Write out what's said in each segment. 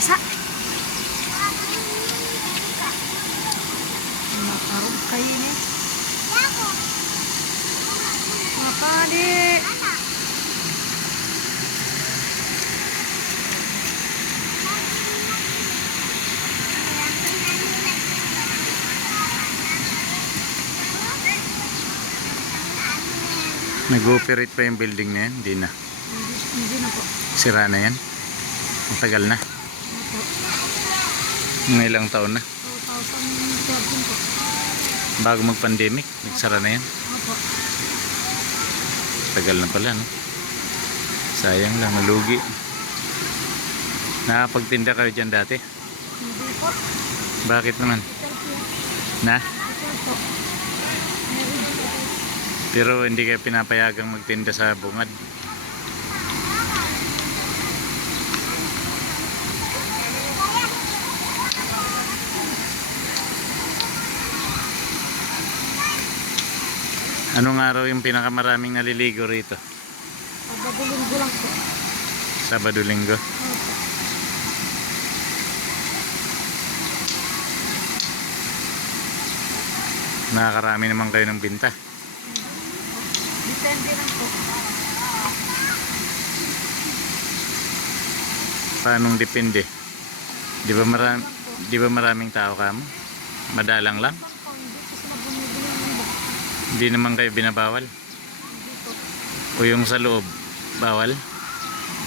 Sa makarong kayo ni. Makadi. Nag-ooperate pa yung building na yan? Hindi na. Hindi na po. Sira na yan? Matagal na? Opo. Mga ilang taon na? 2013 po. Bago mag-pandemic, nagsara na yan? Opo. Tagal na pala, no? Sayang lang, nalugi. Nakapagtinda kayo dyan dati? Hindi po. Bakit naman? Hotel po. Na? Hotel po. Pero hindi kayo pinapayagang magtinda sa bungad? Anong araw yung pinakamaraming naliligo rito? Pagdadulong lang po. Sabado, Linggo? Opo. Nakakarami naman kayo ng binta. Depende lang po. Paanong depende? Di ba maraming tao kamo? Madalang lang? Hindi kasi na bumibili ng iba. Hindi naman kayo binabawal? Hindi po. O yung sa loob, bawal?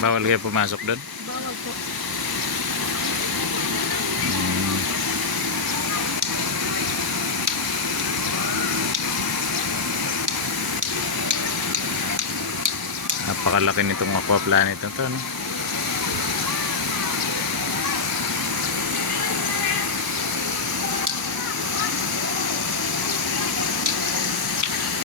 Bawal kayo pumasok doon? Bawal po. Napakalaki nitong aqua planet na to, no?